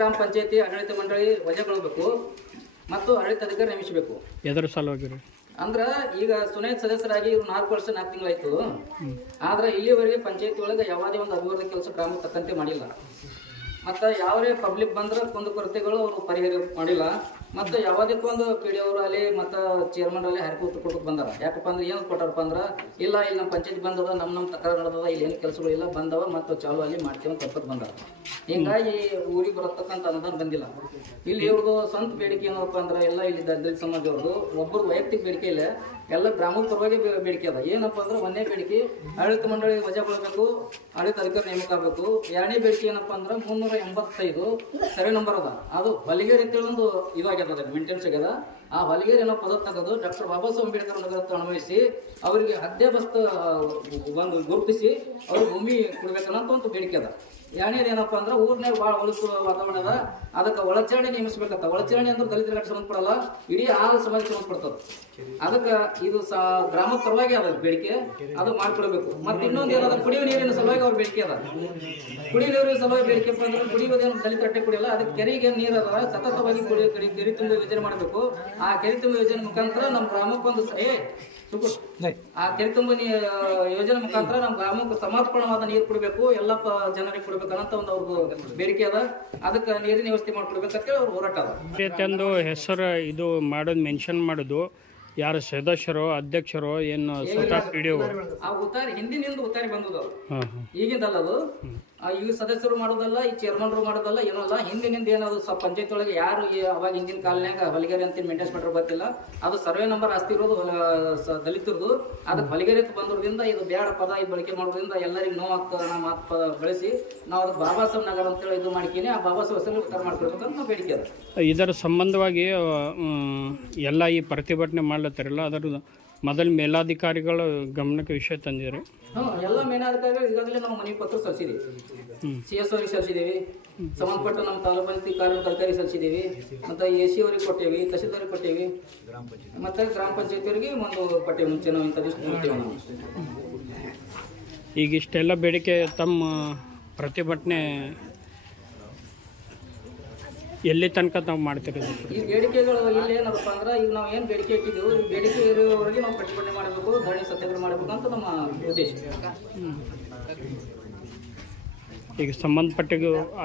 ಗ್ರಾಮ ಪಂಚಾಯತಿ ಆಡಳಿತ ಮಂಡಳಿ ವಜಾಗೊಳ್ಳಬೇಕು ಮತ್ತು ಆಡಳಿತ ಅಧಿಕಾರಿ ನೇಮಿಸಬೇಕು. ಎದರ ಸಲುವಾಗಿ ಅಂದ್ರೆ ಈಗ ಸುನೇತ್ ಸದಸ್ಯರಾಗಿ ಇವ್ರು 4 ವರ್ಷ 4 ತಿಂಗಳಾಯ್ತು. ಆದ್ರೆ ಇಲ್ಲಿವರೆಗೆ ಪಂಚಾಯತಿ ಒಳಗೆ ಯಾವುದೇ ಒಂದು ಅಭಿವೃದ್ಧಿ ಕೆಲಸ ಗ್ರಾಮಕ್ಕೆ ತಕ್ಕಂತೆ ಮಾಡಿಲ್ಲ. ಮತ್ತು ಯಾವುದೇ ಪಬ್ಲಿಕ್ ಬಂದ್ರೆ ಕುಂದುಕೊರತೆಗಳು ಅವರು ಪರಿಹಾರ ಮಾಡಿಲ್ಲ. ಮತ್ತು ಯಾವುದಕ್ಕೊಂದು ಪಿ ಡಿ ಅವರು ಅಲ್ಲಿ ಮತ್ತು ಚೇರ್ಮನ್ ಅಲ್ಲಿ ಹರಿಕೂತು ಕೊಟ್ಟು ಬಂದಾರ. ಯಾಕಪ್ಪ ಅಂದ್ರೆ ಏನು ಕೊಟ್ಟಾರಪ್ಪ ಅಂದ್ರೆ ಇಲ್ಲ ಇಲ್ಲಿ ನಮ್ಮ ಪಂಚಾಯತಿ ಬಂದದ ನಮ್ಮ ತಕರಾರು ನಡೆದದ, ಇಲ್ಲಿ ಏನು ಕೆಲಸಗಳು ಇಲ್ಲ ಬಂದವ ಮತ್ತು ಚಾಲು ಅಲ್ಲಿ ಮಾಡ್ತೀವಿ ಅಂತ ತಪ್ಪತ್ತು ಬಂದಾರ. ಹಿಂಗಾಗಿ ಊರಿಗೆ ಬರತಕ್ಕಂಥ ಅನುದಾನ ಬಂದಿಲ್ಲ. ಇಲ್ಲಿ ಇವ್ರದ್ದು ಸ್ವಂತ ಬೇಡಿಕೆ ಏನಪ್ಪ ಅಂದ್ರೆ ಎಲ್ಲ ಇಲ್ಲಿ ದಲಿತ ಸಮಾಜವ್ರದ್ದು ಒಬ್ಬರು ವೈಯಕ್ತಿಕ ಬೇಡಿಕೆ ಇಲ್ಲ, ಎಲ್ಲ ಗ್ರಾಮದ ಪರವಾಗಿ ಬೇಡಿಕೆ ಅದ. ಏನಪ್ಪ ಅಂದ್ರೆ ಒಂದೇ ಬೇಡಿಕೆ ಆಡಳಿತ ಮಂಡಳಿ ವಜಾಗೊಳ್ಳಬೇಕು, ಆಡಳಿತ ಅಧಿಕಾರಿ ನೇಮಕ ಆಗಬೇಕು. ಎರಡನೇ ಬೇಡಿಕೆ ಏನಪ್ಪ ಅಂದ್ರೆ 385 ಸರ್ವೆ ನಂಬರ್ ಅದ, ಅದು ಹೊಲಿಗೆರೆ ಅಂತೇಳಿ ಒಂದು ಇದಾಗ್ಯದ, ಮೇಂಟೆನ್ಸ್ ಆಗ್ಯದ. ಆ ಹೊಲಿಗೆರೆ ಏನೋ ಪದ ತೆಗೆದು ಡಾಕ್ಟರ್ ಬಾಬಾ ಸಾಹೇಬ್ ಅಂಬೇಡ್ಕರ್ ನಗರಕ್ಕೆ ಅನ್ವಯಿಸಿ ಅವರಿಗೆ ಹದ್ಯಾಬಸ್ತ ಒಂದು ಗುರುತಿಸಿ ಅವ್ರಿಗೆ ಭೂಮಿ ಕೊಡ್ಬೇಕನ್ನೋ ಒಂದು ಬೇಡಿಕೆ ಅದ. ಎರಡನೇದು ಏನಪ್ಪ ಅಂದ್ರೆ ಊರಿನಾಗ ಭಾಳ ಹೊಲಸು ವಾತಾವರಣ ಅದ, ಅದಕ್ಕೆ ಒಳಚರಣೆ ನೇಮಿಸ್ಬೇಕಂತ. ಒಳಚರಣೆ ಅಂದ್ರೆ ದಲಿತರಿಗೆ ಸಂಬಂಧಪಡಲ್ಲ, ಇಡೀ ಆ ಸಮಾಜಕ್ಕೆ ಸಂಬಂಧಪಡ್ತದೆ. ಅದಕ್ಕೆ ಇದು ಗ್ರಾಮದ ಪರವಾಗಿ ಅದ ಬೇಡಿಕೆ, ಅದು ಮಾಡ್ಕೊಳ್ಬೇಕು. ಮತ್ತೆ ಇನ್ನೊಂದು ಏನದ ಕುಡಿಯುವ ನೀರಿನ ಸಲುವಾಗಿ ಅವ್ರ ಬೇಡಿಕೆ ಅದ. ಕುಡಿಯುವ ನೀರಿನ ಸಲುವಾಗಿ ಬೇಡಿಕೆ ಅಂದ್ರೆ ಕುಡಿಯೋದೇನು ದಲಿತ ರಟ್ಟೆ ಕುಡಿಯಲ್ಲ, ಅದಕ್ಕೆ ಕೆರೆಗೆ ನೀರು ಅದ, ಸತತವಾಗಿ ಕೆರೆ ತುಂಬ ಯೋಜನೆ ಮಾಡಬೇಕು. ಆ ಕೆರೆ ತುಂಬ ಯೋಜನೆ ಮುಖಾಂತರ ನಮ್ಮ ಗ್ರಾಮಕ್ಕೊಂದು ಆ ಕೆರೆ ತುಂಬ ಯೋಜನೆ ಮುಖಾಂತರ ನಮ್ಮ ಗ್ರಾಮಕ್ಕೆ ಸಮರ್ಪಣವಾದ ನೀರು ಕೊಡಬೇಕು, ಎಲ್ಲ ಜನರಿಗೆ ಕೊಡ್ಬೇಕನ್ನಂತ ಒಂದು ಅವ್ರದ್ದು ಬೇಡಿಕೆ ಅದ. ಅದಕ್ಕೆ ನೀರಿನ ವ್ಯವಸ್ಥೆ ಮಾಡ್ಕೊಡ್ಬೇಕಂತೇಳಿ ಅವ್ರು ಹೋರಾಟ ಅದ. ತಂದು ಹೆಸರು ಇದು ಮಾಡೋದು ಮೆನ್ಷನ್ ಮಾಡೋದು ಯಾರು ಸದಸ್ಯರು ಅಧ್ಯಕ್ಷರು ಏನು ಸ್ವತಃ ಪಿ ಡಿ ಆ ಉತ್ತಾರಿ ಹಿಂದಿನಿಂದ ಉತ್ತಾರಿ ಬಂದದ್ದು, ಈಗಿಂದಲ್ಲ ಅದು. ಈಗ ಸದಸ್ಯರು ಮಾಡೋದಲ್ಲ, ಈ ಚೇರ್ಮನ್ರು ಮಾಡೋದಲ್ಲ, ಏನಲ್ಲ. ಹಿಂದಿನಿಂದ ಏನದು ಪಂಚಾಯತ್ ಒಳಗೆ ಯಾರು ಅವಾಗ ಹಿಂದಿನ ಕಾಲನಾಗ ಹೊಲಿಗೆರೆ ಅಂತ ಮೇಂಟೈನ್ಸ್ ಮಾಡಿರೋ ಗೊತ್ತಿಲ್ಲ. ಅದು ಸರ್ವೆ ನಂಬರ್ ಆಸ್ತಿ ಇರೋದು ದಲಿತರದು. ಅದಕ್ಕೆ ಹೊಲಿಗೆರೆ ಬಂದ್ರಿಂದ ಇದು ಬೇಡ ಪದ ಇದು ಬಳಕೆ ಮಾಡೋದ್ರಿಂದ ಎಲ್ಲರಿಗೂ ನೋವು ಆಗ್ತದೆ. ನಮ್ಮ ಮಾತು ಪದ ಬಳಸಿ ನಾವು ಅದಕ್ಕೆ ಬಾಬಾ ಸಾಹೇಬ್ ನಗರ ಅಂತೇಳಿ ಇದು ಮಾಡ್ತೀನಿ, ಆ ಬಾಬಾ ಸಾಹೇಬ್ ಹೆಸರು ಉತ್ತರ ಮಾಡ್ಕೊಳ್ಬೇಕಂತ ನಾವು ಬೇಡಿಕೆ ಅದ. ಇದರ ಸಂಬಂಧವಾಗಿ ಎಲ್ಲ ಈ ಪ್ರತಿಭಟನೆ ಮಾಡ್ಲತ್ತಾರಲ್ಲ, ಅದರ ಮೊದಲು ಮೇಲಾಧಿಕಾರಿಗಳು ಗಮನಕ್ಕೆ ವಿಷಯ ತಂದಿದ್ದಾರೆ. ಎಲ್ಲ ಮೇಲಾಧಿಕಾರಿಗಳು ಈಗಾಗಲೇ ನಾವು ಮನವಿ ಪತ್ರ ಸಲ್ಲಿಸಿದ್ದೀವಿ. CS ಅವರಿಗೆ ಸಲ್ಲಿಸಿದ್ದೀವಿ, ಸಂಬಂಧಪಟ್ಟ ನಮ್ಮ ತಾಲೂಕು ಪಂಚಾಯತಿ ಕಾರ್ಮಿಕ ಅಧಿಕಾರಿ ಸಲ್ಲಿಸಿದ್ದೀವಿ, ಮತ್ತು AC ಅವರಿಗೆ ಕೊಟ್ಟೇವಿ, ತಹಶೀಲ್ದಾರಿಗೆ ಕೊಟ್ಟೇವಿ, ಮತ್ತು ಗ್ರಾಮ ಪಂಚಾಯತಿಯವರಿಗೆ ಒಂದು ಕೊಟ್ಟೇವಿ. ಮುಂಚೆ ನಾವು ಇಂಥ ದಿವಸ ಕೊಡ್ತೇವೆ ನಾವು. ಈಗ ಇಷ್ಟೆಲ್ಲ ಬೇಡಿಕೆ ತಮ್ಮ ಪ್ರತಿಭಟನೆ ಎಲ್ಲಿ ತನಕ ನಾವು ಮಾಡ್ತಿರೋದು? ಈ ಬೇಡಿಕೆಗಳು ಇಲ್ಲಿ ಏನಪ್ಪ ಅಂದ್ರೆ ಈಗ ನಾವು ಏನು ಬೇಡಿಕೆ ಇಟ್ಟಿದ್ದೀವಿ, ಈ ಬೇಡಿಕೆ ಇರುವವರೆಗೆ ನಾವು ಪ್ರತಿಭಟನೆ ಮಾಡಬೇಕು, ಧರಣಿ ಸತ್ಯಾಗ್ರಹ ಮಾಡಬೇಕು ಅಂತ ನಮ್ಮ ಉದ್ದೇಶ. ಈಗ ಸಂಬಂಧಪಟ್ಟ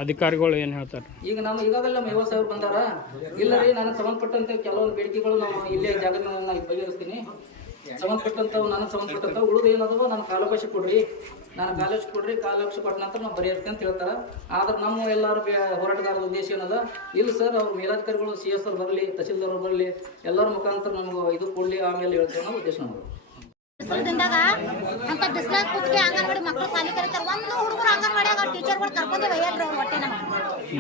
ಅಧಿಕಾರಿಗಳು ಏನು ಹೇಳ್ತಾರೆ? ಈಗ ನಾವು ಈಗಾಗಲೇ ನಮ್ಮ 50 ಸಾವಿರ ಬಂದಾರ. ಇಲ್ಲ ರೀ, ನನಗೆ ಸಂಬಂಧಪಟ್ಟಂತೆ ಕೆಲವೊಂದು ಬೇಡಿಕೆಗಳು ನಾವು ಇಲ್ಲೇ ಜಾಗದ ನಾನು ಬಗೆಹರಿಸ್ತೀನಿ. ಸಂಬಂಧಪಟ್ಟಂಥವು ನನಗೆ ಸಂಬಂಧಪಟ್ಟಂಥವು ಉಳಿದು ಏನದವ ನನ್ನ ಕಾಲಾವಕಾಶ ಕೊಡ್ರಿ, ಕಾಲಾವಕಾಶ ಕೊಟ್ಟ ನಂತರ ನಾವು ಬರೆಯಿರ್ತೀನಿ ಅಂತ ಹೇಳ್ತಾರೆ. ಆದ್ರೆ ನಮ್ಮ ಎಲ್ಲರೂ ಹೋರಾಟಗಾರರ ಉದ್ದೇಶ ಏನದ, ಇಲ್ಲ ಸರ್ ಅವ್ರ ಮೇಲಾಧಿಕಾರಿಗಳು CS ಅವ್ರು ಬರಲಿ, ತಹಶೀಲ್ದಾರ್ ಅವ್ರು ಬರಲಿ, ಎಲ್ಲರ ಮುಖಾಂತರ ನಮ್ಗೆ ಇದು ಕೊಡಲಿ, ಆಮೇಲೆ ಹೇಳ್ತೇವೆ ಅನ್ನೋ ಉದ್ದೇಶ ನಮ್ಮದು. ಬಿಸಿಲದಿಂದಾಗ ಅಂತ ಬಿಸಿಲಾಗ ಕೂತ್ಗೆ ಅಂಗನವಾಡಿ ಮಕ್ಕಳು ಸಾಲಿ ಕರೀತಾರೆ. ಒಂದು ಹುಡುಗರು ಅಂಗನವಾಡಿಯಾಗ ಟೀಚರ್ಗಳು ಕರ್ಕೊಂಡೆ ಒಯ್ಯಲ್ರಿ ಅವ್ರು ಹೊಟ್ಟೆ. ನಮ್ಮ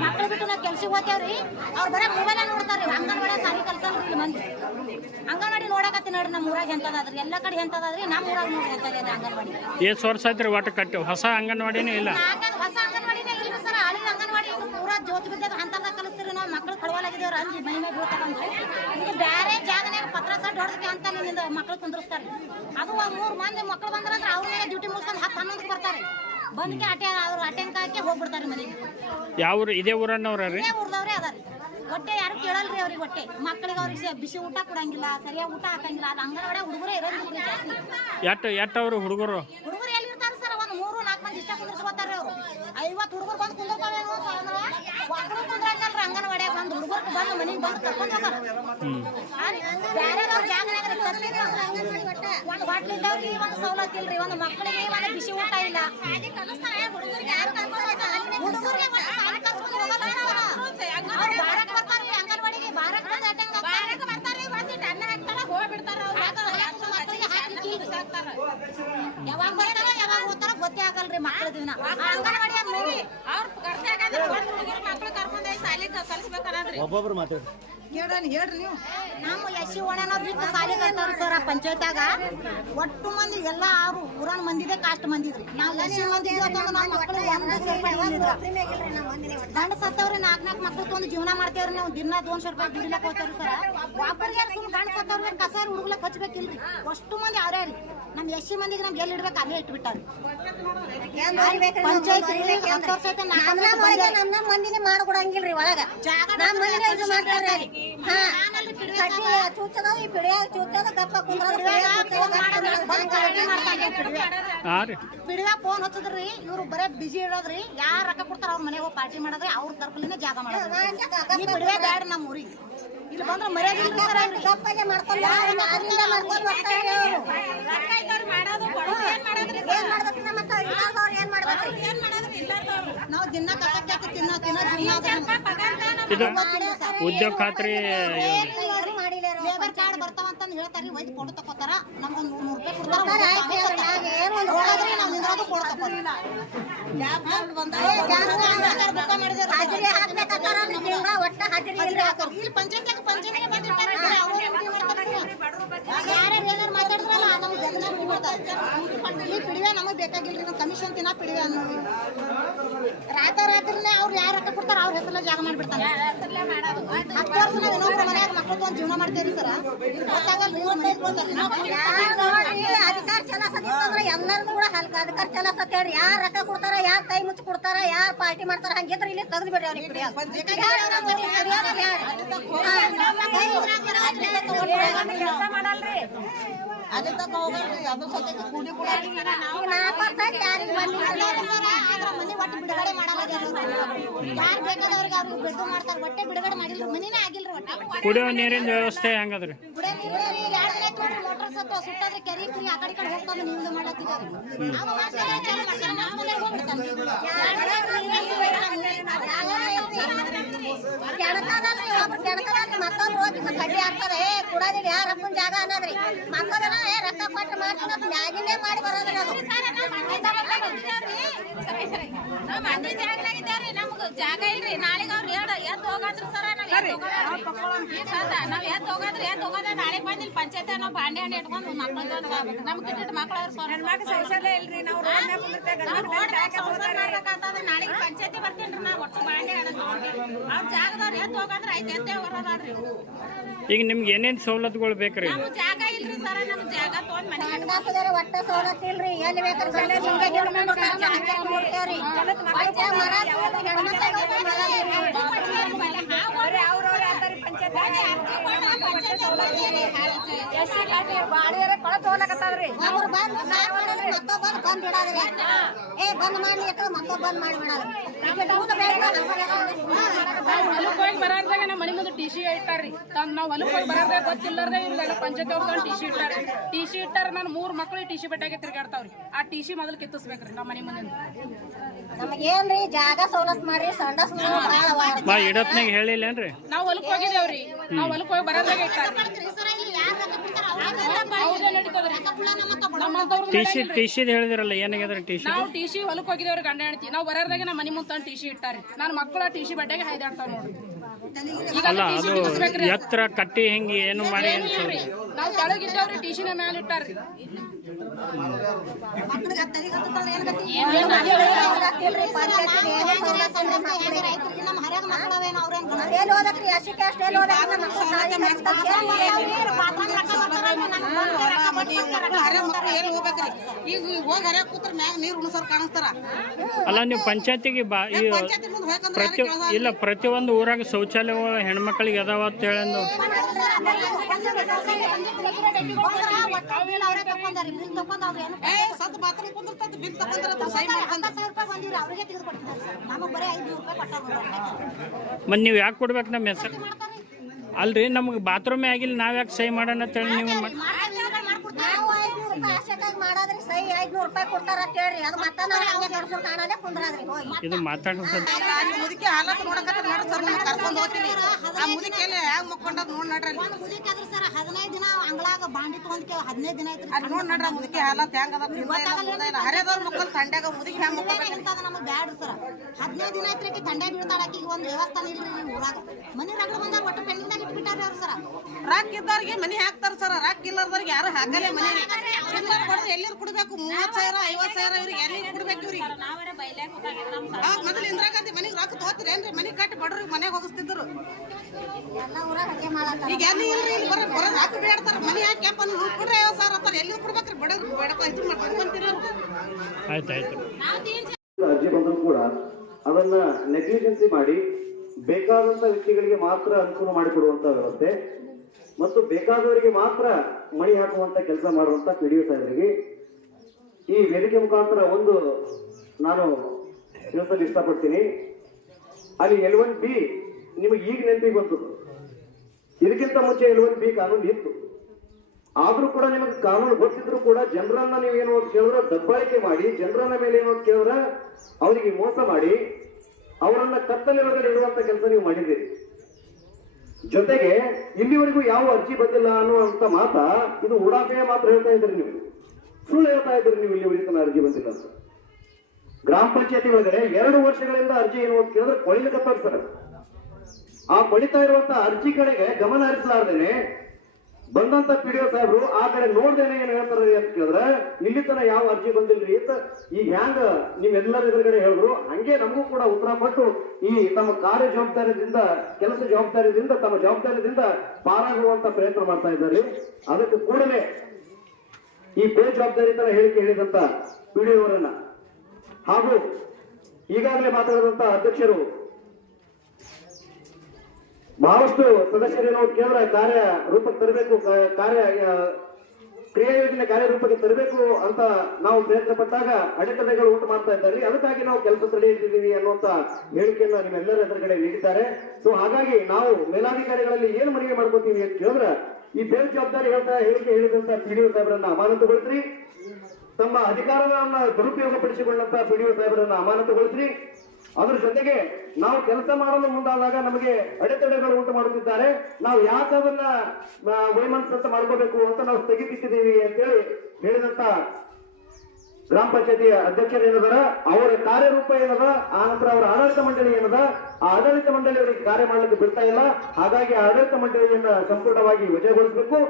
ಮಕ್ಕಳು ಬಿಟ್ಟು ನಾವು ಕೆಲ್ಸಕ್ಕೆ ಹೋಗ್ತೇವ್ರಿ, ಅವ್ರು ಬರೀ ಮೊಬೈಲ್ ನೋಡ್ತಾರ್ರಿ. ಅಂಗನವಾಡಿಯಾಗ ಸಾಲಿ ಕಲ್ಸಲ್ರಿ ಇಲ್ಲಿ ಮಂದಿ. ಅಂಗನವಾಡಿ ನೋಡಕತ್ತಿ ನೋಡ್ರಿ, ನಮ್ಮ ಊರಾಗ ಎಂತದಾದ್ರಿ, ಎಲ್ಲ ಕಡೆ ಎಂತದಾದ್ರಿ, ನಮ್ಮ ಊರಾಗ ನೋಡ್ರಿ ಎಂತದ ಅಂಗನವಾಡಿ. ಎಷ್ಟು ವರ್ಷ ಆಯ್ತು ಒಟ್ಟು ಕಟ್ಟಿ? ಹೊಸ ಅಂಗನವಾಡಿನೇ ಇಲ್ಲ, ಹೊಸ ಅಂಗನವಾಡಿನೇ ಇಲ್ರಿ ಸರ್. ಹಳಿದ ಅಂಗನವಾಡಿ ಪೂರಾ ಜ್ಯೋತಿ ಬಿದ್ದಾಗ ಅಂತದ ಕಲಿಸ್ತೀರಿ. ನಾವು ಮಕ್ಕಳು ಕಳವಲಾಗಿದ್ದೇವ್ರ ಅಲ್ಲಿ ಮಹಿಮೆ ಬೀಳ್ತಕ್ಕಂತ ಈಗ ಬೇರೆ ಜಾಗನಾಗ ಪತ್ರ ಸಟ್ ಹೊಡೆದಕ್ಕೆ ಅಂತ ನಿಮ್ಮಿಂದ ಮಕ್ಕಳು ಕುಂದಿರ್ಸ್ತಾರೆ. ಅದು 3 ಮಂದಿ ಮಕ್ಕಳು ಬಂದ್ರಂದ್ರೆ ಅವ್ರನ್ನೇ ಡ್ಯೂಟಿ ಮುಗಿಸ್ಕೊಂಡು 10-11 ಬರ್ತಾರೆ. ಬಂದ್ಕೆ ಅವ್ರು ಅಟೆಂಡ್ ಹಾಕಿ ಹೋಗ್ಬಿಡ್ತಾರೆ ಮನೆಗೆ. ಯಾವ ಇದೇ ಊರನ್ನವ್ರಿ? ಇದೇ ಊರ್ದವ್ರೆ ಅದಾರಿ. ಹೊಟ್ಟೆ ಯಾರು ಕೇಳಲ್ರಿ ಅವ್ರಿಗೆ. ಹೊಟ್ಟೆ ಮಕ್ಕಳಿಗೆ ಅವ್ರಿಗೆ ಬಿಸಿ ಊಟ ಕೊಡಂಗಿಲ್ಲ, ಸರಿಯಾಗಿ ಊಟ ಹಾಕಂಗಿಲ್ಲ. ಅಲ್ಲಿ ಅಂಗನವಾಡಿ ಹುಡುಗರೇ ಇರೋದಿಲ್ಲ ಜಾಸ್ತಿ. ಎಟ್ಟು ಅವ್ರು ಹುಡುಗರು ಎಲ್ಲಿ ಇರ್ತಾರೆ ಸರ್? ಒಂದು 3-4 ಮಂದಿ ಇಷ್ಟ ಕುಂದಿರ್ಸ್ಕೊತಾರೆ ಅವ್ರು. 50 ಹುಡುಗರು ಬಂದು ಕುಂದಿರ್ತಾವೆ ಒಬ್ಬರು ಕುಂದ್ರಂಗಲ್ರಿ ಅಂಗನವಾಡಿಯಾಗ. ಒಂದು ಹುಡುಗರು ಬಂದು ಮನೆಗೆ ಬಂದು ಕರ್ಕೊಂಡು ಹೋಗಾರ. ಬೇರೆದವ್ರು ಜಾಗನಾಗ ಒಂದು ಬಾಟ್ಲಿ ಇದ್ದವ್ರಿಗೆ ಒಂದು ಸವಲತ್ತು ಇಲ್ರಿ, ಒಂದು ಮಕ್ಕಳಿಗೆ ಒಂದು ಬಿಸಿ ಊಟ ಇಲ್ಲ. ಹುಡುಗರಿಗೆ ಸಾಲಿ ಕರ್ಸ್ಕೊಂಡು ಹೋಗಲ್ಲ. ಅವ್ರು ಬಾರಕ್ ಬರ್ತಾರ್ರಿ ಅಂಗನವಾಡಿಗೆ, ಬಾರಕ್ ಬಂದು ಅಟೆಂಡ್ ಬರ್ತಾರೆ, ಅನ್ನ ಹಾಕ್ತಾರ ಹೋಗ್ಬಿಡ್ತಾರ. ಮಕ್ಕಳಿಗೆ ಹಾಕಿ ಯಾವಾಗ ಬರ್ತಾರ ಯಾವಾಗ ಹೋಗ್ತಾರ ಗೊತ್ತೇ ಆಗಲ್ರಿ ಮಕ್ಳ ದಿನ ಅಂಗನವಾಡಿ ನೋಡಿ ಅವ್ರ ಖರ್ಚು ಯಾಕಂದ್ರೆ ಮಕ್ಳು ಕರ್ಕೊಂಡ್ ಶಾಲೆ ಕಲಿಸ್ಬೇಕನ್ನದ್ರಿ ಒಬ್ಬೊಬ್ರು ಮಾತಾಡ್ರಿ ಹೇಳ್ರಿ ನೀವು ನಮ್ಮ ಯಶಿ ಒಣನವ್ರು ಬಿಟ್ಟು ಸಾಲಿ ಕಲ್ತಾರ ಸರ್ ಪಂಚಾಯತ್ಯಾಗ ಒಟ್ಟು ಮಂದಿ ಎಲ್ಲ ಅವ್ರು ಊರನ್ ಮಂದಿದೆ ಕಾಸ್ಟ್ ಮಂದಿದ್ರಿ ನಾವು ಯಶಿ ಮಂದಿ ನಮ್ಮ ಮಕ್ಕಳು ದಂಡ ಸತ್ತವ್ರಿ 4 ಮಕ್ಳು ತೊಂದು ಜೀವನ ಮಾಡ್ತೇವ್ರಿ ನಾವು ದಿನ 200 ರೂಪಾಯಿ ದುಡಿಲಕ್ ಹೋಗ್ತೇವ್ರಿ ಸರ್ ಒಬ್ಬರಿಗೆ ಸುಮ್ ಗಂಡ ಸತ್ತವ್ರಿ ಕಸ ಹುಡುಗ್ಲಕ್ ಹಚ್ಬೇಕಿಲ್ರಿ ಅಷ್ಟು ಮಂದಿ ಅವ್ರೇ ರೀ ನಮ್ ಯಶಿ ಮಂದಿಗೆ ನಮ್ಗೆ ಎಲ್ಲಿ ಇಡ್ಬೇಕು ಅಲ್ಲೇ ಇಟ್ಬಿಟ್ಟಾರ ಪಂಚಾಯತ್ ನಮ್ಮ ಮಂದಿನೇ ಮಾಡ್ಕೊಡಂಗಿಲ್ರಿ ಒಳಗ ನಮ್ಮ ಮಂದಿನೇ ಇದು ಮಾಡ್ತಾರೆ ಚೂಚದ ಈ ಪಿಡಿಯಾಗ ಚೂಚದ ಗಪ್ಪ ಬಿಡುವ ಫೋನ್ ಹಚ್ಚದ್ರಿ ಇವ್ರು ಬರೇ ಬಿಜಿ ಇರೋದ್ರಿ ಯಾರ ರೊಕ್ಕ ಕೊಡ್ತಾರ ಅವ್ರ ಮನೆಗೆ ಹೋಗಿ ಪಾರ್ಟಿ ಮಾಡೋದ್ರಿ ಅವ್ರ ತರ್ಪಲಿನ ಜಾಗ ಮಾಡೋದ್ರಿ ಈ ಬಿಡುವೆ ಬ್ಯಾಡ ನಮ್ಮ ಊರಿಗೆ ಇಲ್ಲಿ ಬಂದ್ರೆ ಮರ್ಯಾದೆ ಗಪ್ಪಗೆ ಮಾಡ್ಕೊಂಡು ನಾವು ದಿನ ಕಸಕ್ಕೆ ತಿನ್ನ ಇದು ಉದ್ಯೋಗ ಖಾತ್ರಿ ಲೇಬರ್ ಕಾರ್ಡ್ ಬರ್ತಾವಂತ ಹೇಳ್ತಾರಿ ಒಯ್ದು ಕೊಡು ತಕೋತಾರ ನಮ್ಗೊಂದು 100 ರೂಪಾಯಿ ಇಲ್ಲಿ ಪಂಚಾಯತ್ ಮಾತಾಡಿದ್ರಲ್ಲ ನಮ್ಗೆ ಪಿಡಿವೆ ನಮಗ್ ಬೇಕಾಗಿಲ್ರಿ ನಾವು ಕಮಿಷನ್ ತಿನ್ನ ಪಿಡಿವೆ ಅನ್ನೋದು ರಾತ್ರಿನೇ ಅವ್ರು ಯಾರು ರೊಕ್ಕ ಕೊಡ್ತಾರ ಅವ್ರ ಹೆಸರಲ್ಲ ಜಾಗ ಮಾಡ್ಬಿಡ್ತಾರೆ 10 ವರ್ಷ ನಾವು ಇನ್ನೊಬ್ರ ಮನ್ಯಾಗ ಮಕ್ಕಳು ತಗೊಂಡು ಜೀವನ ಮಾಡ್ತೇವ್ರಿ ಸರ್ ಅಧಿಕಾರ ಚಲಾಸಂದ್ರೆ ಎಲ್ಲರಿಗೂ ಕೂಡ ಅಧಿಕಾರ ಚಲಾಸತ್ತೇಳ್ರಿ ಯಾರು ರೊಕ್ಕ ಕೊಡ್ತಾರ ಯಾರು ಕೈ ಮುಚ್ಚಿ ಕೊಡ್ತಾರ ಯಾರು ಪಾರ್ಟಿ ಮಾಡ್ತಾರ ಹಂಗಿದ್ರೆ ಇಲ್ಲಿ ತೆಗೆದು ಬಿಡ್ರಿ ಅವ್ರಿಗೆ ಅಲ್ಲಿ ತಕ ಹೋಗಲ್ರಿ ಅದು ಸದ್ಯಕ್ಕೆ ಕೂಡಿ ಕೂಡ ಮನೆ ಒಟ್ಟು ಬಿಡುಗಡೆ ಮಾಡಲ್ಲ ಯಾರು ಬೇಕಾದವ್ರಿಗೆ ಅವ್ರಿಗೆ ಬಿಡುಗಡೆ ಮಾಡ್ತಾರ ಒಟ್ಟೆ ಬಿಡುಗಡೆ ಮಾಡಿಲ್ರಿ ಮನಿನೇ ಆಗಿಲ್ರಿ ಒಟ್ಟೆ ಕುಡಿಯೋ ನೀರಿನ ವ್ಯವಸ್ಥೆ ಹೆಂಗದ್ರಿ ಕುಡಿಯೋ ನೀರು 2 ದಿನ ನೋಡ್ರಿ ಮೋಟರ್ ಸತ್ತು ಸುತ್ತಾದ್ರೆ ಕೆರಿ ಫ್ರೀ ಆ ಕಡೆ ಹೋಗ್ತಾನೆ ನೀವು ಮಾಡತ್ತಿದ್ದಾರೆ ಮತ್ತೊಂದು ಹೋಗಿ ಕಡ್ಡಿ ಹಾಕ್ತಾರೆ ಕುಡೋದಿಲ್ಲ ಯಾರಪ್ಪನ ಜಾಗ ಅನ್ನೋದ್ರಿ ಮತ್ತೊಂದನ ರೊಕ್ಕ ಕೊಟ್ಟು ಮಾಡ್ತೀನಿ ಮ್ಯಾಗಿನೇ ಮಾಡಿ ಬರೋದ್ರಿ ಅದು ನಮ್ಗೆ ಜಾಗ ಇಲ್ರಿ ನಾಳೆಗೆ ಅವ್ರು ಎದ್ದು ಹೋಗಂದ್ರು ಸರ ನಾವ್ ಎದ್ದು ಹೋಗಂದ್ರೆ ಎದ್ದು ಹೋಗೋದ ನಾಳೆ ಬಂದಿಲ್ಲ ಪಂಚಾಯತ್ ನಾವು ಬಾಂಡೆ ಹಣ್ಣೆ ಇಟ್ಕೊಂಡು ಮಕ್ಳು ನಮ್ಗೆ ಇಟ್ಟಿಟ್ಟು ಮಕ್ಳು ಇಲ್ರಿ ನಾವು ನಾಳೆಗೆ ಪಂಚಾಯತಿ ಬರ್ತೀನ್ರಿ ನಾ ಒಟ್ಟು ಬಾಂಡೆ ಹಣ್ಣು ಅವ್ರ ಜಾಗದವ್ರು ಎದ್ದು ಹೋಗಂದ್ರೆ ಐತೆ ಎದ್ದೇ ಬರೋದಾದ್ರಿ ಈಗ ನಿಮ್ಗೆ ಏನೇನ್ ಸವಲತ್ತುಗಳು ಬೇಕ್ರಿ ನಮ್ಗೆ ಜಾಗ ಇಲ್ರಿ ಸರ ನಮ್ಗೆ ಜಾಗ ತೊಗೊಂಡ್ ಮನೆ ಒಟ್ಟ ಸವಲತ್ತು ಇಲ್ರಿ ಎಲ್ಲಿ ಬೇಕಾದ್ರೆ ನೋಡ್ತೇವ್ರಿ ಬಂದ್ ಮಾಡಿ ಮತ್ತೊಬ್ಬ ಬಂದ್ ಮಾಡಿಬಿಡೋದು ಹೊಲಕ್ಕೆ ಹೋಗಿ ಬರಾರ್ದಾಗ ನಮ್ಮ ಮನೆ ಮುಂದೆ ಟಿ ಸಿ ಇಟ್ಟಾರ್ರಿ ನಾವು ಹೊಲಕ್ಕೆ ಹೋಗಿ ಬರಾರ್ದಾಗ ಗೊತ್ತಿಲ್ಲಾರ್ದೆ ಇವ್ರಿಗೆಲ್ಲ ಪಂಚಾಯತ್ ಅವ್ರದ್ದು ಟಿ ಸಿ ಇಟ್ಟಾರ ನಾನು 3 ಮಕ್ಳು ಟಿ ಸಿ ಬಟ್ಟಾಗೆ ತಿರ್ಗಾಡ್ತಾವ್ರಿ ಆ ಟಿ ಸಿ ಮೊದಲು ಕಿತ್ತಿಸ್ಬೇಕ್ರಿ ನಮ್ಮ ಮನೆ ಮುಂದೆ ನಮಗೇನ್ರಿ ಜಾಗ ಸವಲತ್ತು ಮಾಡ್ರಿ ಸಂಡಸ್ ಇಡತ್ನಾಗ ಹೇಳಿಲ್ಲೇನ್ರಿ ನಾವು ಹೊಲಕ್ಕೆ ಹೋಗಿದ್ದೇವ್ರಿ ನಾವು ಹೊಲಕ್ಕೆ ಹೋಗಿ ಬರಾರ್ದಾಗ ಇಟ್ಟಾರ ಟಿಸಿದ್ ಹೇಳಿದಿರಲ್ಲ ಏನಾಗ್ಯದ್ರ ಟಿಸಿ ನಾವು ಟಿ ಸಿ ಹೊಲಕ್ಕೆ ಹೋಗಿದ್ದೇವ್ರಿ ಗಂಡ ಹೆಂಡತಿ ನಾವು ಬರಾರ್ದಾಗ ನಮ್ಮ ಮನೆ ಮುಂದೆ ಟಿ ಸಿ ಇಟ್ಟಾರಿ ನನ್ನ ಮಕ್ಕಳು ಟಿ ಸಿ ಬಟ್ಟೆಗೆ ಹೈದಾಡ್ತಾವ ನೋಡ್ರಿ ಅಲ್ಲ ಅದು ಎತ್ತರ ಕಟ್ಟಿ ಹಿಂಗೆ ಏನು ಮಾಡಿ ನಾವು ತೆಳಗಿದ್ದೇವ್ರಿ ಟಿ ಸಿನ ಮ್ಯಾಲ ಇಟ್ಟಾರಿ ನಮ್ಮ ಹರ್ಯಾಗ ಮಕ್ಕಳವೇನು ಅವ್ರೇನು ಈಗ ಹೋಗಿ ಹರ್ಯಾಗ ಕೂತ್ರ ಮ್ಯಾಗ ನೀರು ಉಣಸೋರ್ ಕಾಣಿಸ್ತಾರ ಅಲ್ಲ ನೀವು ಪಂಚಾಯತಿಗೆ ಪ್ರತಿಯೊಂದು ಊರಾಗ ಶೌಚಾಲಯಗಳು ಹೆಣ್ಮಕ್ಳಿಗೆ ಅದಾವ ಅಂತ ಹೇಳಂದು ಮತ್ತೆ ನೀವು ಯಾಕೆ ಕೊಡ್ಬೇಕು ನಮ್ಮ ಹೆಸರು ಅಲ್ರಿ ನಮ್ಗೆ ಬಾತ್ರೂಮೇ ಆಗಿಲ್ಲ ನಾವ್ ಯಾಕೆ ಸಹಿ ಮಾಡೋಣ ಅಂತ ಹೇಳಿ ನೀವು ಅದಕ್ಕೆ ಆಶೆಕಾಗಿ ಮಾಡೋದ್ರಿ ಸೈ 500 ರೂಪಾಯಿ ಕೊಡ್ತಾರ ಅಂತ ಹೇಳ್ರಿ ಅದು ಮತ್ತೆ ನಾವು ಹಂಗೆ ಕರ್ಸು ಕಾಣಲ್ಲೇ ಕುಂದ್ರಾದ್ರಿ ಹೋಗಿ ಇದು ಮಾತಾಡೋದು ಮುದುಕಿ ಹಾಲತ್ ನೋಡಕತ್ರ ನೋಡ್ರಿ ಸರ್ ನಿಮ್ಗೆ ಕರ್ಕೊಂಡು ಹೋಗ್ತೀನಿ ಆ ಮುದುಕಿಯಲ್ಲಿ ಹ್ಯಾಂಗ ಮುಕ್ಕೊಂಡದ್ ನೋಡ್ ನಡ್ರಿ ಒಂದು ಮುದುಕಿ ಅದ್ರಿ ಸರ್ 15 ದಿನ ಅಂಗಳಾಗ ಬಾಂಡಿ ತಗೊಂಡ್ 15 ದಿನ ಐತ್ರಿ ಅದ್ ನೋಡ್ ನಡ್ರಿ ಮುದುಕಿ ಹಾಲತ್ ಹೆಂಗ ಅದ ಹರಿಯದವ್ರ ಮುಕ್ಕಲ್ ತಂಡ್ಯಾಗ ಮುದುಕಿ ಹ್ಯಾಂಗ ಮುಕ್ಕೋಬೇಕು ನಮಗೆ ಬ್ಯಾಡ್ರಿ ಸರ್ 15 ದಿನ ಐತ್ರಿ ಆಕಿ ತಂಡೆ ಬೀಳ್ತಾಳ ಆಕಿಗೆ ಒಂದು ವ್ಯವಸ್ಥಾನ ಇಲ್ರಿ ನಿಮ್ಮ ಊರಾಗ ಮನೆ ರಗಡ ಬಂದಾರ ಒಟ್ಟು ಪೆಂಡಿಂಗ್ದಾಗ ಇಟ್ಬಿಟ್ಟಾರ್ರಿ ಅವ್ರು ಸರ್ ರಾಕ್ ಇದ್ದವ್ರಿಗೆ ಮನಿ ಹಾಕ್ತಾರ ಸರ್ ರಾಕ್ ಇಲ್ಲದವ್ರಿಗೆ ಯಾರು ಹಾಕಲೇ ಮನಿ ಚಿಲ್ಲರ್ ಕೊಡ್ರಿ ಎಲ್ಲಿರ್ ಕೊಡ್ಬೇಕು 30,000 50,000 ಇವ್ರಿಗೆ ಎಲ್ಲಿ ಕೊಡ್ಬೇಕು ಇವ್ರಿಗೆ ಮೊದಲು ಇಂದಿರಾ ಗಾಂಧಿ ಮನಿಗೆ ರೊಕ್ಕ ತಗೋತೀರೇನ್ರಿ ಮನಿ ಕಟ್ಟಿ ಬಡ್ರಿಗೆ ಮನೆಗೆ ಹೋಗಿಸ್ತಿದ್ರು ಎಲ್ಲ ಊರಾಗ ಹಾಗೆ ಮಾಡತ್ತಾರ ಈಗ ಎಲ್ಲಿ ಇಲ್ರಿ ಇಲ್ಲಿ ಬರೋ ರೊಕ್ಕ ಬೇಡ್ತಾರ ಮನಿ ಹಾಕಿ ಅಪ್ಪ ನೀವು ಕೊಡ್ರಿ 50,000 ಅಂತಾರೆ ಎಲ್ಲಿ ಕೊಡ್ಬೇಕ್ರಿ ಬಡವ್ರಿಗೆ ಬೇಡಪ್ಪ ಇದು ಮಾಡ್ಕೊಂತೀರಿ ಆಯ್ತು ಅರ್ಜಿ ಬಂದರೂ ಕೂಡ ಅದನ್ನ ನೆಗ್ಲಿಜೆನ್ಸಿ ಮಾಡಿ ಬೇಕಾದಂತ ವ್ಯಕ್ತಿಗಳಿಗೆ ಮಾತ್ರ ಅನುಕೂಲ ಮಾಡಿಕೊಡುವಂತ ವ್ಯವಸ್ಥೆ ಮತ್ತು ಬೇಕಾದವರಿಗೆ ಮಾತ್ರ ಮಣಿ ಹಾಕುವಂತ ಕೆಲಸ ಮಾಡುವಂತ PDO ಸಾಹೇಬರಿಗೆ ಈ ವೇದಿಕೆ ಮುಖಾಂತರ ಒಂದು ನಾನು ತಿಳಿಸಲು ಇಷ್ಟಪಡ್ತೀನಿ. ಅಲ್ಲಿ L1B ನಿಮಗೆ ಈಗ ನೆನಪಿಗೆ ಬಂತು, ಇದಕ್ಕಿಂತ ಮುಂಚೆ L1B ಕಾನೂನು ಇತ್ತು. ಆದ್ರೂ ಕೂಡ ನಿಮಗೆ ಕಾನೂನು ಗೊತ್ತಿದ್ರು ಕೂಡ ಜನರನ್ನ ನೀವೇನು ಅಂತ ಕೇಳಿದ್ರೆ ದಬ್ಬಾಳಿಕೆ ಮಾಡಿ ಜನರನ್ನ ಮೇಲೆ ಏನು ಅಂತ ಕೇಳಿದ್ರೆ ಅವರಿಗೆ ಮೋಸ ಮಾಡಿ ಅವರನ್ನ ಕತ್ತಲೆ ಒಳಗಡೆ ಇಡುವಂತ ಕೆಲಸ ನೀವು ಮಾಡಿದ್ದೀರಿ. ಜೊತೆಗೆ ಇಲ್ಲಿವರೆಗೂ ಯಾವ ಅರ್ಜಿ ಬಂದಿಲ್ಲ ಅನ್ನುವಂತ ಮಾತ ಇದು ಉಡಾಫೆಯ ಮಾತ್ರ ಹೇಳ್ತಾ ಇದ್ರಿ, ನೀವು ಸುಳ್ಳು ಹೇಳ್ತಾ ಇದ್ರಿ. ನೀವು ಇಲ್ಲಿವರೆಗೂ ಅರ್ಜಿ ಬಂದಿಲ್ಲ ಅಂತ ಗ್ರಾಮ ಪಂಚಾಯತಿ ಒಳಗಡೆ 2 ವರ್ಷಗಳಿಂದ ಅರ್ಜಿ ಏನು ಅಂತ ಕೇಳಿದ್ರೆ ಕೊಳಿಲಿಕ್ಕೆ ಸರ್ ಆ ಕೊಳಿತಾ ಇರುವಂತ ಅರ್ಜಿ ಕಡೆಗೆ ಗಮನ ಹರಿಸಲಾರ್ದೇನೆ ಬಂದಂತ PDO ಸಾಹೇಬ್ರು ಆ ಕಡೆ ನೋಡ್ದೇನೆ ಏನ್ ಹೇಳ್ತಾರ ಅಂತ ಕೇಳಿದ್ರೆ ಇಲ್ಲಿ ತನ ಯಾವ ಅರ್ಜಿ ಬಂದಿಲ್ರಿ ಅಂತ ಈಗ ಹ್ಯಾಂಗ ನೀವೆಲ್ಲರ ಎದುರುಗಡೆ ಹೇಳಿದ್ರು ಹಂಗೆ ನಮಗೂ ಕೂಡ ಉತ್ತರ ಕೊಟ್ಟು ಈ ತಮ್ಮ ಕಾರ್ಯ ಜವಾಬ್ದಾರಿಯಿಂದ ಕೆಲಸ ಜವಾಬ್ದಾರಿಯಿಂದ ತಮ್ಮ ಜವಾಬ್ದಾರಿಯಿಂದ ಪಾರಾಗುವಂತ ಪ್ರಯತ್ನ ಮಾಡ್ತಾ ಇದ್ದಾರೆ. ಅದಕ್ಕೆ ಕೂಡಲೇ ಈ ಬೇಜವಾಬ್ದಾರಿ ತರ ಹೇಳಿಕೆ ಹೇಳಿದಂತ PDO ಅವರನ್ನ ಹಾಗೂ ಈಗಾಗಲೇ ಮಾತಾಡಿದಂತ ಅಧ್ಯಕ್ಷರು ಬಹಳಷ್ಟು ಸದಸ್ಯರೇನೋ ಕೇಂದ್ರ ಕಾರ್ಯ ರೂಪಕ್ಕೆ ತರಬೇಕು, ಕ್ರಿಯಾ ಯೋಜನೆ ಕಾರ್ಯರೂಪಕ್ಕೆ ತರಬೇಕು ಅಂತ ನಾವು ಪ್ರಯತ್ನ ಪಟ್ಟಾಗ ಅಡೆತಡೆಗಳು ಉಂಟು ಮಾಡ್ತಾ ಇದ್ದಾರೆ. ಅದಕ್ಕಾಗಿ ನಾವು ಕೆಲಸ ತಡೆ ಹಿಡಿದಿದ್ದೀವಿ ಅನ್ನುವಂತ ಹೇಳಿಕೆಯನ್ನ ನಿಮ್ಮೆಲ್ಲರ ಎದುರುಗಡೆ ನೀಡಿದ್ದಾರೆ. ಸೊ ಹಾಗಾಗಿ ನಾವು ಮೇಲಾಧಿಕಾರಿಗಳಲ್ಲಿ ಏನು ಮನವಿ ಮಾಡ್ಕೋತೀವಿ ಅಂತ ಕೇಳಿದ್ರೆ ಈ ಬೇಜವಾಬ್ದಾರಿ ಹೇಳಿಕೆ ಹೇಳಿದಂತ PDO ಸಾಹೇಬರನ್ನ ಅಮಾನತುಗೊಳಿಸ್ರಿ, ತಮ್ಮ ಅಧಿಕಾರವನ್ನ ದುರುಪಯೋಗ ಪಡಿಸಿಕೊಂಡಂತ PDO ಸಾಹೇಬರನ್ನ ಅಮಾನತುಗೊಳಿಸ್ರಿ. ಅದ್ರ ಜೊತೆಗೆ ನಾವು ಕೆಲಸ ಮಾಡಲು ಮುಂದಾದಾಗ ನಮಗೆ ಅಡೆತಡೆಗಳು ಉಂಟು ಮಾಡುತ್ತಿದ್ದಾರೆ, ನಾವು ಯಾಕೆ ಅದನ್ನ ವೈಮನಸ್ಸಂತ ಮಾಡ್ಕೋಬೇಕು ಅಂತ ನಾವು ಸ್ಥಗಿತಿದ್ದೀವಿ ಅಂತೇಳಿ ಹೇಳಿದಂತ ಗ್ರಾಮ ಪಂಚಾಯತಿಯ ಅಧ್ಯಕ್ಷರು ಏನದ ಅವರ ಕಾರ್ಯರೂಪ ಏನದ, ಆ ನಂತರ ಅವರ ಆಡಳಿತ ಮಂಡಳಿ ಏನದ, ಆ ಆಡಳಿತ ಮಂಡಳಿ ಅವರಿಗೆ ಕಾರ್ಯ ಮಾಡಲಿಕ್ಕೆ ಬಿಡ್ತಾ ಇಲ್ಲ. ಹಾಗಾಗಿ ಆ ಆಡಳಿತ ಮಂಡಳಿಯನ್ನ ಸಂಪೂರ್ಣವಾಗಿ ವಜಾಗೊಳಿಸಬೇಕು,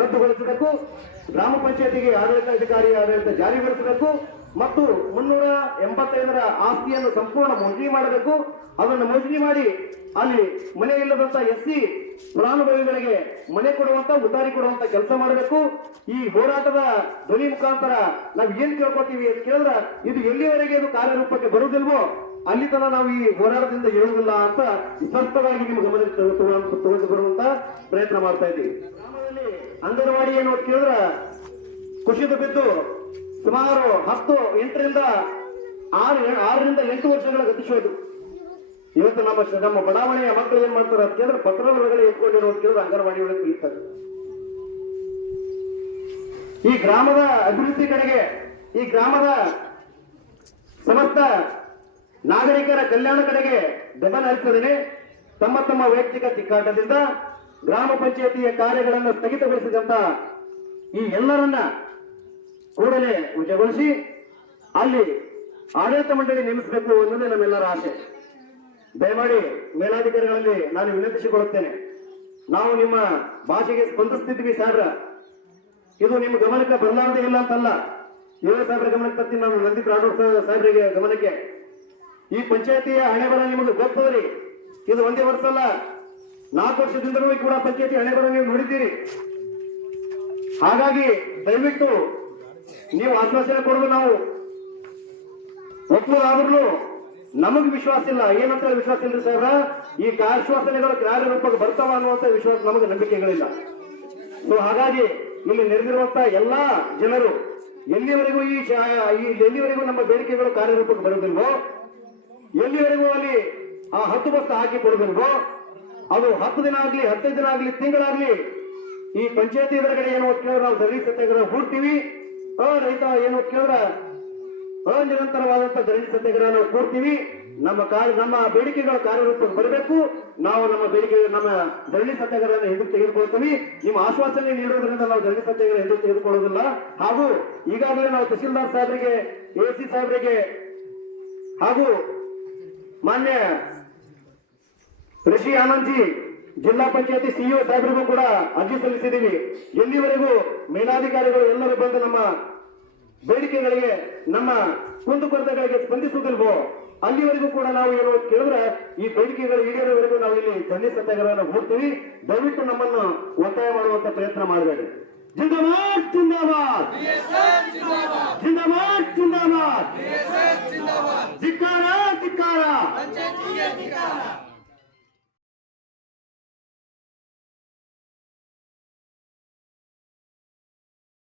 ರದ್ದುಗೊಳಿಸಬೇಕು, ಗ್ರಾಮ ಪಂಚಾಯತಿಗೆ ಆಡಳಿತಾಧಿಕಾರಿ ಆಡಳಿತ ಜಾರಿಗೊಳಿಸಬೇಕು ಮತ್ತು 385ರ ಆಸ್ತಿಯನ್ನು ಸಂಪೂರ್ಣ ಮೋಜಣಿ ಮಾಡಬೇಕು. ಅದನ್ನು ಮೋಜಣಿ ಮಾಡಿ ಅಲ್ಲಿ ಮನೆ ಇಲ್ಲದಂತ SC ಫಲಾನುಭವಿಗಳಿಗೆ ಮನೆ ಕೊಡುವಂತ ಉದಾರಿ ಕೊಡುವಂತ ಕೆಲಸ ಮಾಡಬೇಕು. ಈ ಹೋರಾಟದ ಧ್ವನಿ ಮುಖಾಂತರ ನಾವು ಏನ್ ಕೇಳ್ಕೊತೀವಿ ಅಂತ ಕೇಳಿದ್ರೆ ಇದು ಎಲ್ಲಿವರೆಗೆ ಇದು ಕಾರ್ಯರೂಪಕ್ಕೆ ಬರುವುದಿಲ್ವೋ ಅಲ್ಲಿ ತನ ನಾವು ಈ ಹೋರಾಟದಿಂದ ಹೇಳುವುದಿಲ್ಲ ಅಂತ ಸ್ಪಷ್ಟವಾಗಿ ನಿಮ್ಮ ಗಮನಕ್ಕೆ ತಗೊಂಡು ಬರುವಂತ ಪ್ರಯತ್ನ ಮಾಡ್ತಾ ಇದ್ದೀವಿ. ಗ್ರಾಮದಲ್ಲಿ ಅಂಗನವಾಡಿ ಏನು ಅಂತ ಕೇಳಿದ್ರೆ ಕುಸಿದು ಬಿದ್ದು ಸುಮಾರು 8ರಿಂದ 8 ವರ್ಷಗಳ ಗತಿಸೋದು. ಇವತ್ತು ನಮ್ಮ ಬಡಾವಣೆಯ ಮಕ್ಕಳು ಏನ್ ಮಾಡ್ತಾರೆ ಅಂತ ಕೇಳಿದ್ರೆ ಪತ್ರದ ಒಳಗಡೆ ಎತ್ಕೊಂಡಿರೋ ಕೇಳಿದ್ರೆ ಅಂಗನವಾಡಿ ಒಳಗೆ ಕಲಿತಾರೆ. ಈ ಗ್ರಾಮದ ಅಭಿವೃದ್ಧಿ ಕಡೆಗೆ, ಈ ಗ್ರಾಮದ ಸಮಸ್ತ ನಾಗರಿಕರ ಕಲ್ಯಾಣ ಕಡೆಗೆ ಗಮನ ಹರಿಸದೇ ತಮ್ಮ ತಮ್ಮ ವೈಯಕ್ತಿಕ ತಿಕ್ಕಾಟದಿಂದ ಗ್ರಾಮ ಪಂಚಾಯತಿಯ ಕಾರ್ಯಗಳನ್ನು ಸ್ಥಗಿತಗೊಳಿಸಿದಂತ ಈ ಎಲ್ಲರನ್ನ ಕೂಡಲೇ ವಜಾಗೊಳಿಸಿ ಅಲ್ಲಿ ಆಡಳಿತ ಮಂಡಳಿ ನೇಮಿಸಬೇಕು ಅನ್ನೋದೇ ನಮ್ಮೆಲ್ಲರ ಆಸೆ. ದಯಮಾಡಿ ಮೇಲಾಧಿಕಾರಿಗಳಲ್ಲಿ ನಾನು ವಿನಂತಿಸಿಕೊಳ್ಳುತ್ತೇನೆ, ನಾವು ನಿಮ್ಮ ಭಾಷೆಗೆ ಸ್ಪಂದಿಸ್ತಿದ್ವಿ ಸಾಹೇಬ್ರ, ಇದು ನಿಮ್ಮ ಗಮನಕ್ಕೆ ಬರಲಾರದೇ ಇಲ್ಲ ಅಂತಲ್ಲ. ಸಾಹೇಬ್ರ ಗಮನಕ್ಕೆ ತರ್ತೀನಿ ನಾನು, ನಂದೀಪ್ ರಾಠೋಡ್ ಸಾಹೇಬ್ರಿಗೆ ಗಮನಕ್ಕೆ. ಈ ಪಂಚಾಯತಿಯ ಹಣೆ ಬರ ನಿಮಗೆ ಗೊತ್ತದ್ರಿ, ಇದು ಒಂದೇ ವರ್ಷ ಅಲ್ಲ, 4 ವರ್ಷದಿಂದಲೂ ಕೂಡ ಪಂಚಾಯತಿ ಹಣೆ ಬರ ನೀವು ನೋಡಿದ್ದೀರಿ. ಹಾಗಾಗಿ ದಯವಿಟ್ಟು ನೀವು ಆಶ್ವಾಸನೆ ಕೊಡೋದು ನಾವು ಒಪ್ಪುವುದಾದ್ರೂ ನಮಗ್ ವಿಶ್ವಾಸ ಇಲ್ಲ. ಏನಂತ ವಿಶ್ವಾಸ ಇಲ್ರಿ ಸಾಹೇಬ್ರ, ಈ ಆಶ್ವಾಸನೆಗಳು ಕಾರ್ಯರೂಪಕ್ಕೆ ಬರ್ತಾವ ಅನ್ನುವಂತ ವಿಶ್ವಾಸ ನಮಗೆ ನಂಬಿಕೆಗಳಿಲ್ಲ. ಸೊ ಹಾಗಾಗಿ ಇಲ್ಲಿ ನೆರೆದಿರುವಂತ ಎಲ್ಲಾ ಜನರು ಎಲ್ಲಿವರೆಗೂ ಎಲ್ಲಿವರೆಗೂ ನಮ್ಮ ಬೇಡಿಕೆಗಳು ಕಾರ್ಯರೂಪಕ್ಕೆ ಬರುವುದಿಲ್ವೋ, ಎಲ್ಲಿವರೆಗೂ ಅಲ್ಲಿ ಆ 10 ಬಸ್ತ ಹಾಕಿ ಕೊಡಬೇಕೋ, ಅದು 10 ದಿನ ಆಗ್ಲಿ 15 ದಿನ ಆಗ್ಲಿ ತಿಂಗಳಾಗ್ಲಿ ಈ ಪಂಚಾಯತಿ ಎದುರುಗಡೆ ಏನು ಕೇಳಿದ್ರೆ ನಾವು ಧರಣಿ ಸತ್ಯಾಗ್ರಹ ಹೂಡ್ತೀವಿ. ರೈತ ಏನು ಕೇಳಿದ್ರ ಅನಿರಂತರವಾದಂತ ಧರಣಿ ಸತ್ಯಾಗ್ರಹ ನಾವು ಕೂಡ್ತೀವಿ. ನಮ್ಮ ಬೇಡಿಕೆಗಳ ಕಾರ್ಯರೂಪಕ್ಕೆ ಬರಬೇಕು. ನಾವು ನಮ್ಮ ಧರಣಿ ಸತ್ಯಾಗ್ರಹ ಹಿಂದಕ್ಕೆ ತೆಗೆದುಕೊಳ್ತೀವಿ. ನಿಮ್ಮ ಆಶ್ವಾಸನೆ ನೀಡುವುದರಿಂದ ನಾವು ಧರಣಿ ಸತ್ಯಾಗ್ರಹ ಹಿಂದಕ್ಕೆ ತೆಗೆದುಕೊಳ್ಳೋದಿಲ್ಲ. ಹಾಗೂ ಈಗಾಗಲೇ ನಾವು ತಹಸೀಲ್ದಾರ್ ಸಾಹೇಬರಿಗೆ, ಎಸಿ ಸಾಹೇಬರಿಗೆ ಹಾಗೂ ಮಾನ್ಯ ಋಷಿ ಆನಂದ್ಜಿ ಜಿಲ್ಲಾ ಪಂಚಾಯತಿ ಸಿಇಒ ಸಾಹೇಬರಿಗೂ ಕೂಡ ಅರ್ಜಿ ಸಲ್ಲಿಸಿದ್ದೀವಿ. ಎಲ್ಲಿವರೆಗೂ ಮೇಲಾಧಿಕಾರಿಗಳು ಎಲ್ಲರೂ ಬಂದು ನಮ್ಮ ಬೇಡಿಕೆಗಳಿಗೆ, ನಮ್ಮ ಕುಂದುಕೊರತೆಗಳಿಗೆ ಸ್ಪಂದಿಸುವುದಿಲ್ವೋ ಅಲ್ಲಿವರೆಗೂ ಕೂಡ ನಾವು ಏನು ಕೇಳಿದ್ರೆ ಈ ಬೇಡಿಕೆಗಳು ಈಡೇರುವವರೆಗೂ ನಾವು ಇಲ್ಲಿ ಧರಣಿ ಸತ್ಯಾಗ್ರಹವನ್ನು ಹೂಡ್ತೀವಿ. ದಯವಿಟ್ಟು ನಮ್ಮನ್ನು ಒತ್ತಾಯ ಮಾಡುವಂತ ಪ್ರಯತ್ನ ಮಾಡಬೇಡಿ. ಜಿಂದಾಬಾದ್ ಜಿಂದಾಬಾದ್ ಜಿಂದಾಬಾದ್ ಜಿಂದಾಬಾದ್.